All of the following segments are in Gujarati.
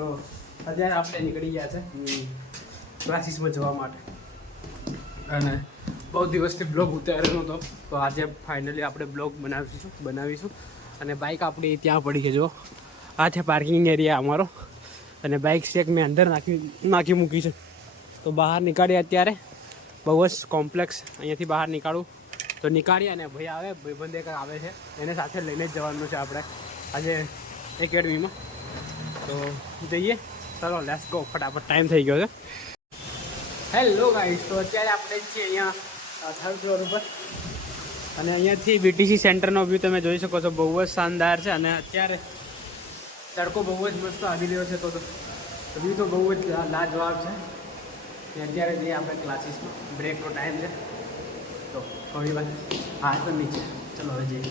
તો અત્યારે આપણે નીકળી ગયા છે ક્લાસીસમાં જવા માટે અને બહુ દિવસથી બ્લોગ ઉતારેલો નહોતો તો આજે ફાઇનલી આપણે બ્લોગ બનાવીશું અને બાઇક આપણી ત્યાં પડી છે જો આ છે પાર્કિંગ એરિયા અમારો અને બાઇક શેક મેં અંદર નાખી મૂકી છે તો બહાર નીકાળીએ અત્યારે બહુ જ કોમ્પ્લેક્સ અહીંયાથી બહાર નીકાળું તો નીકાળીએ અને ભાઈ આવે ભાઈબંધ એક આવે છે એને સાથે લઈને જ જવાનું છે આપણે આજે એકેડમીમાં તો જઈએ ચાલો લેટ્સ ગો ફટાફટ ટાઈમ થઈ ગયો છે હેલો ગાઈસ તો અત્યારે આપણે છીએ અહીંયા 3rd ફ્લોર ઉપર અને અહીંયાથી BTC સેન્ટરનો વ્યૂ તમે જોઈ શકો છો બહુ જ શાનદાર છે અને અત્યારે તડકો બહુ જ મસ્ત આવી રહ્યો છે તો વ્યૂ તો બહુ જ લાજવાબ છે અને અત્યારે જઈએ આપણે ક્લાસીસમાં બ્રેકનો ટાઈમ છે તો થોડી વાર હા તો નીચે ચલો હવે જઈએ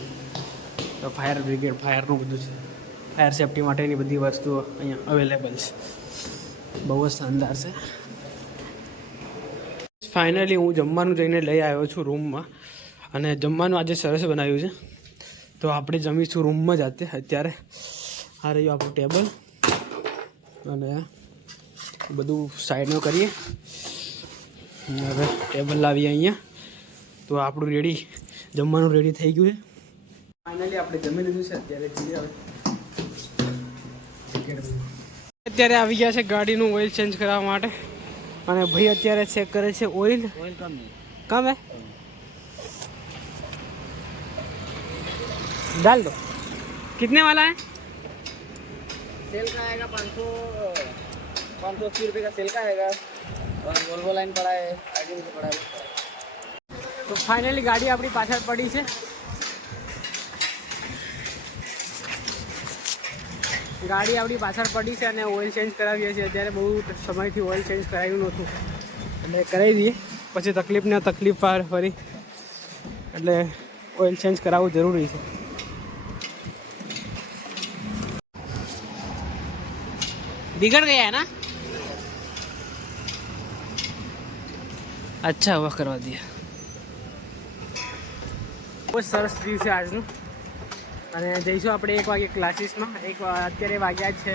તો ફાયર બ્રિગેડ ફાયરનું બધું છે ફાયર સેફ્ટી માટેની બધી વસ્તુઓ અહીંયા અવેલેબલ છે બહુ જ શાનદાર છે ફાઇનલી હું જમવાનું જઈને લઈ આવ્યો છું રૂમમાં અને જમવાનું આજે સરસ બનાવ્યું છે તો આપણે જમીશું રૂમમાં જ અત્યારે આ રહ્યું આપણું ટેબલ અને બધું સાઈડમાં કરીએ હવે ટેબલ લાવીએ અહીંયા તો આપણું રેડી જમવાનું રેડી થઈ ગયું છે ફાઇનલી આપણે જમી લીધું છે અત્યારે જઈએ હવે અત્યારે આવી ગયા છે ગાડીનું ઓઇલ ચેન્જ કરવા માટે અને ભાઈ અત્યારે ચેક કરે છે ઓઇલ कम है डाल दो कितने वाला है सेल का आएगा 580 रुपये का सेल का आएगा और वोल्वो लाइन पड़ा है आईडी से पड़ा है तो फाइनली गाड़ी अपनी पाछળ પડી છે ગાડી આપણી પાછળ પડી છે અને ઓઇલ ચેન્જ કરાવીએ છીએ અત્યારે બહુ સમયથી ઓઇલ ચેન્જ કરાવ્યું નહોતું એટલે કરાવી દઈએ પછી તકલીફ ફરી એટલે ઓઇલ ચેન્જ કરાવવું જરૂરી છે बिगड़ गया है ना अच्छा हुआ करवा दिया બહુ સરસ વ્યૂ છે આજનું અને જઈશું આપણે 1 વાગે ક્લાસીસમાં અત્યારે વાગ્યા છે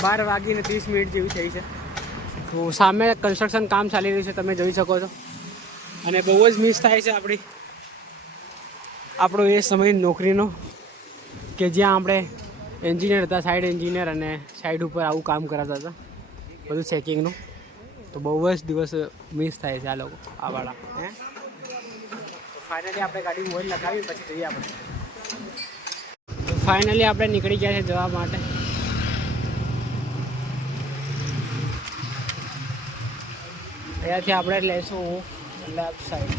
12:30 જેવી થઈ છે તો સામે કન્સ્ટ્રક્શન કામ ચાલી રહ્યું છે તમે જોઈ શકો છો અને બહુ જ મિસ થાય છે આપણો એ સમય નોકરીનો કે જ્યાં આપણે એન્જિનિયર હતા સાઈડ એન્જિનિયર અને સાઈડ ઉપર આવું કામ કરાતા હતા બધું ચેકિંગનું તો બહુ જ દિવસ મિસ થાય છે આ લોકો આવાળા હે તો ફાઇનલી આપણે ગાડી મોજ લગાવી પછી જઈએ આપણે તો ફાઇનલી આપણે નીકળી ગયા છે જવા માટે અહીંયાથી આપણે લઈશું લેફ્ટ સાઈડ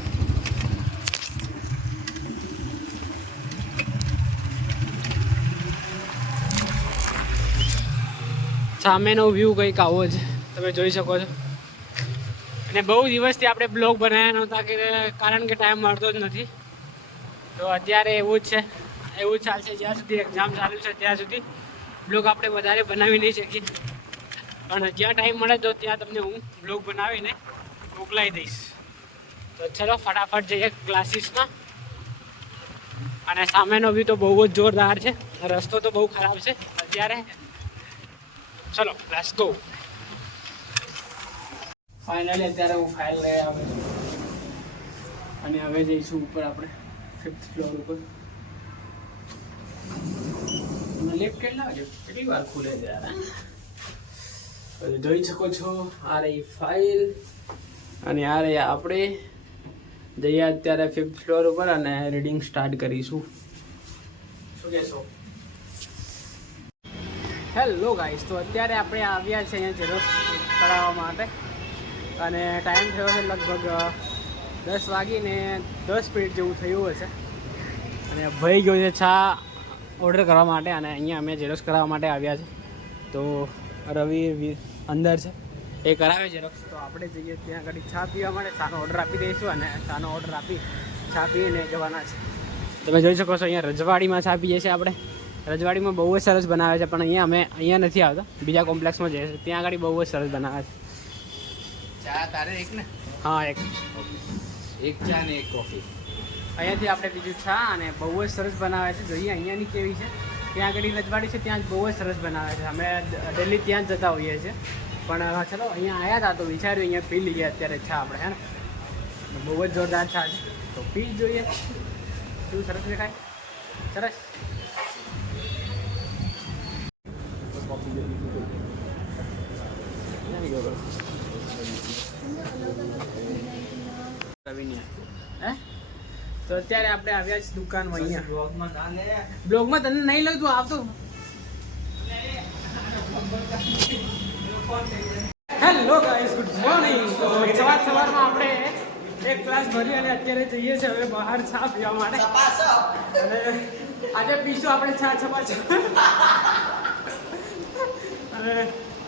સામેનો વ્યૂ કંઈક આવો જ તમે જોઈ શકો છો અને બહુ દિવસથી આપણે બ્લોગ બનાવ્યા નહોતા કારણ કે ટાઈમ મળતો જ નથી તો અત્યારે એવું જ છે એવું જ ચાલશે જ્યાં સુધી એક્ઝામ ચાલુ છે ત્યાં સુધી બ્લોગ આપણે વધારે બનાવી નહીં શકીએ પણ જ્યાં ટાઈમ મળે તો ત્યાં તમને હું બ્લોગ બનાવીને મોકલાવી દઈશ તો ચલો ફટાફટ જઈએ ક્લાસીસમાં અને સામેનો વ્યૂ તો બહુ જ જોરદાર છે રસ્તો તો બહુ ખરાબ છે અત્યારે ચલો લેટ્સ ગો ફાઇનલી અત્યારે હું ફાઇલ લઈ આવ્યો છું અને હવે જઈશું ઉપર આપણે 5th ફ્લોર ઉપર લિફ્ટ કેટલી વાર ખુલે છે યાર જોઈ શકો છો આ રહી ફાઇલ અને આ રહી આપણે જઈએ અત્યારે 5th ફ્લોર ઉપર અને રીડિંગ સ્ટાર્ટ કરીશું શું કહેશો હેલો ગાઈસ તો અત્યારે આપણે આવ્યા છે અહીંયા ઝેરોક્સ કરાવવા માટે અને ટાઈમ થયો છે લગભગ 10 વાગીને 10 મિનિટ જેવું થયું હશે અને ભાઈ ગયો છે ચા ઓર્ડર કરવા માટે અને અહીંયા અમે ઝેરોક્સ કરાવવા માટે આવ્યા છે તો રવિ અંદર છે એ કરાવે ઝેરોક્સ તો આપણે જઈએ ત્યાં આગળ ચા પીવા માટે ચાનો ઓર્ડર આપી દઈશું અને ચાનો ઓર્ડર આપી ચા પીને જવાના છે તમે જોઈ શકો છો અહીંયા રજવાડીમાં ચા પીએ છીએ આપણે રજવાડીમાં બહુ જ સરસ બનાવે છે પણ અહીંયા નથી આવતા બીજા કોમ્પ્લેક્સમાં જઈએ છીએ ત્યાં આગળ બહુ જ સરસ બનાવે છે ચા તારે એક ને હા એક ચા ને એક કોફી અહીંયાથી આપણે બીજું ચા અને બહુ જ સરસ બનાવે છે જોઈએ અહીંયાની કેવી છે ત્યાં આગળ રજવાડી છે, ત્યાં બહુ જ સરસ બનાવે છે. અમે ડેલી ત્યાં જ જતા હોઈએ છીએ. પણ ચલો અહીંયા આવ્યા હતા તો વિચાર્યું અહીંયા પી લઈએ અત્યારે ચા આપણે, હે ને. બહુ જ જોરદાર ચા છે, તો પી જ જોઈએ. શું સરસ દેખાય, સરસ. હે તો અત્યારે આપણે આવ્યા છીએ દુકાનમાં. અહીંયા બ્લોગમાં તને નહીં લઉં, તું આવતો. Hello guys, good morning. તો સવારમાં આપણે એક ક્લાસ ભરી અને અત્યારે જઈએ છીએ હવે બહાર ચા પીવા માટે. અને આજે પીશું આપણે ચા છપાછપ. અને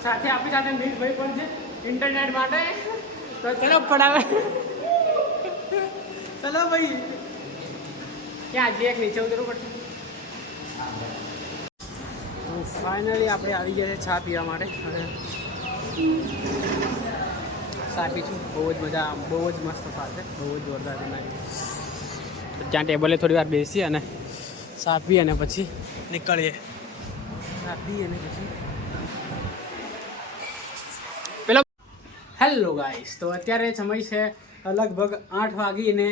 સાથે આપણી સાથે મીતભાઈ પણ છે ઇન્ટરનેટ માટે. તો ચલો પડાવે, ચલો ભાઈ. ક્યાં હજી એક નીચે ઉતરવું પડશે. તો ફાઇનલી આપણે આવી ગયા છે ચા પીવા માટે. અને ચા પીશું, બહુ જ મજા, બહુ જ મસ્ત ચા છે, બહુ જ જોરદાર બનાવી. ત્યાં ટેબલે થોડી વાર બેસી અને ચા પી અને પછી નીકળીએ. ચા પી અને પછી પેલો. હેલો ગાઈસ, તો અત્યારે સમય છે લગભગ 8 વાગીને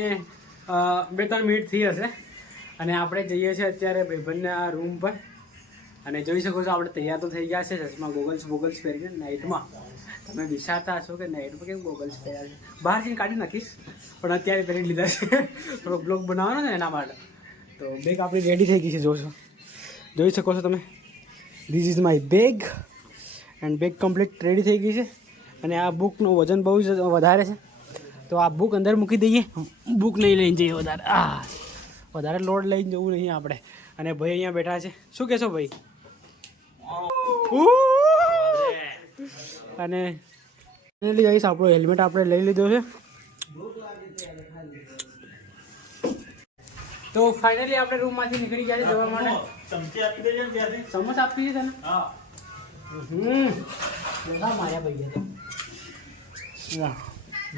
2-3 મિનિટ થઈ હશે. અને આપણે જઈએ છીએ અત્યારે ભાઈબંધના રૂમ પર. અને જોઈ શકો છો આપણે તૈયાર તો થઈ ગયા છે, ચશ્મા ગોગલ્સ પહેરીને નાઇટમાં. તમે વિચારતા હશો કે નાઇટમાં કેમ ગોગલ્સ પહેર્યા છે? બહાર જઈને કાઢી નાખીશ, પણ અત્યારે પહેરી લીધા છે. થોડો બ્લોગ બનાવવાનો ને એના માટે. તો બેગ આપણી રેડી થઈ ગઈ છે, જોઈ શકો છો તમે. This is my bag and bag complete ready થઈ ગઈ છે. અને આ બુકનું વજન બહુ જ વધારે છે, તો આ બુક અંદર મૂકી દઈએ. બુક નહીં લઈને જઈએ વધારે લોડ લઈને જવું નહીં આપણે. અને ભાઈ અહીંયા બેઠા છે, શું કહેશો ભાઈ? અને જઈશ, આપણો હેલ્મેટ આપણે લઈ લીધો છે. તો ફાઇનલી આપણે રૂમમાંથી નીકળી ગયા છે જવા માટે. સમોસા આપી છે ને? માર્યા ભાઈ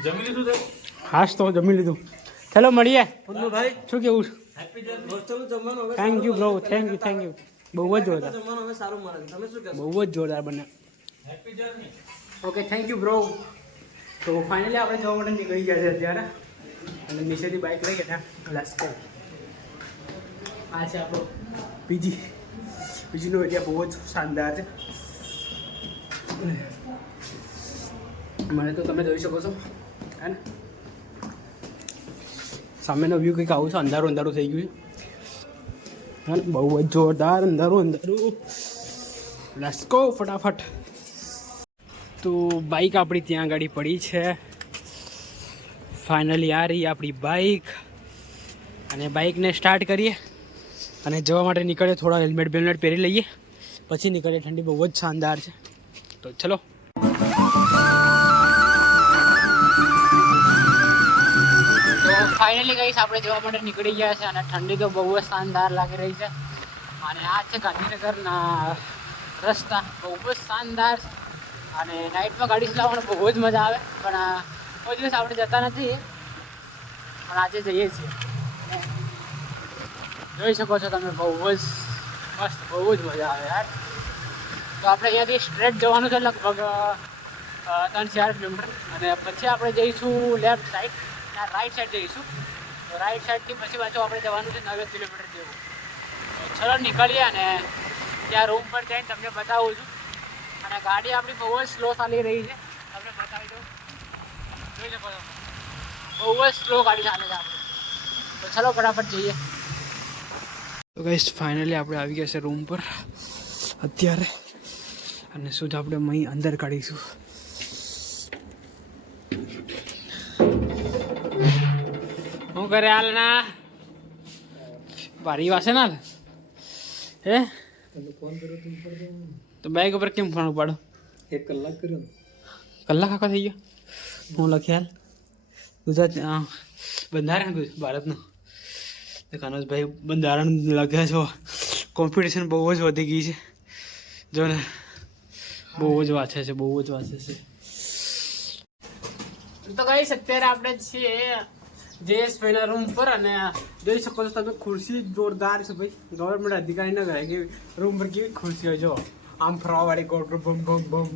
જમી લીધું તો? હાશ, તો જમી લીધું. ચલો મળીએ. ભાઈ શું કેવું? Thank you bro, thank you. બહુ જ જોરદાર, બહુ જ જોરદાર બને. Okay, thank you bro. તો ફાઇનલી આપણે જવા માટે નીકળી ગયા છે અત્યારે. અને નીચેથી બાઇક લઈ ગયા લાસ્ટ. આ છે આપણો પીજીનો એરિયા, બહુ જ શાનદાર છે. મને તો તમે જોઈ શકો છો, હે ને. સામેનો વ્યૂ કંઈક આવું છે, અંધારું થઈ ગયું છે. બહુ જ જોરદાર અંધારું. લેટ્સ ગો ફટાફટ. તો બાઇક આપણી ત્યાં ગાડી પડી છે. ફાઇનલી આ રહી આપણી બાઇક. અને બાઇકને સ્ટાર્ટ કરીએ અને જવા માટે નીકળીએ. થોડા હેલ્મેટ પહેરી લઈએ, પછી નીકળીએ. ઠંડી બહુ જ શાનદાર છે, તો ચલો. ફાઇનલી ગઈશ આપણે જવા માટે નીકળી ગયા છે. અને ઠંડી તો બહુ જ શાનદાર લાગી રહી છે. અને આ છે ગાંધીનગરના રસ્તા, બહુ જ શાનદાર. અને નાઇટમાં ગાડી ચલાવવાનું બહુ જ મજા આવે. પણ કોઈ દિવસ આપણે જતા નથી, પણ આજે જઈએ છીએ. જોઈ શકો છો તમે, બહુ જ મસ્ત, બહુ જ મજા આવે યાર. તો આપણે અહીંયાથી સ્ટ્રેટ જવાનું છે લગભગ 3-4 કિલોમીટર. અને પછી આપણે જઈશું લેફ્ટ સાઈડ, રાઈટ સાઈડ જઈશું. તો રાઈટ સાઈડથી પછી પાછું આપણે જવાનું છે 9 કિલોમીટર જેવું. તો ચલો નીકળીએ અને ત્યાં રૂમ પર જઈને તમને બતાવું છું. અને ગાડી આપણી બહુ જ સ્લો ચાલી રહી છે, તમને બતાવી દઉં. જોઈ શકો છો, બહુ જ સ્લો ગાડી ચાલે છે આપણી. તો ચલો ફટાફટ જઈએ. તો ગાઈસ ફાઇનલી આપણે આવી ગયા છે રૂમ પર અત્યારે. અને શું આપણે અહીં અંદર કાઢીશું. શું કરે હાલના ભારી વાસે ના હે? તો બાઈક ઉપર કેમ ફોન ઉપાડો? 1 કલાક કર્યો. કલાક આખો થઈ ગયો. હું લખી હાલ ગુજરાત બંધારણ ભારતનું. કાનોજભાઈ બંધારણ લખ્યા છો. કોમ્પિટિશન બહુ જ વધી ગઈ છે, જો ને. બહુ જ વાંચે છે. તો ગાઈસ અત્યારે આપણે છીએ જેએસભાઈના રૂમ પર. અને જોઈ શકો છો તમે, ખુરશી જોરદાર છે ભાઈ. ગવર્મેન્ટ અધિકારી ના ઘરે કેવી રૂમ પર કેવી ખુરશી હોય જો, આમ ફરવાવાળી ગોળ બમ બમ બમ.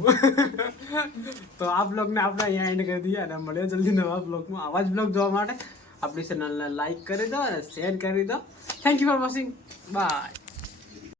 તો આ બ્લોગને આપણે અહીંયા એન્ડ કરી દઈએ અને મળીએ જલ્દી નવા બ્લોગમાં. આવા જ બ્લોગ જોવા માટે આપણી ચેનલને લાઈક કરી દો અને શેર કરી દો. Thank you for watching. By.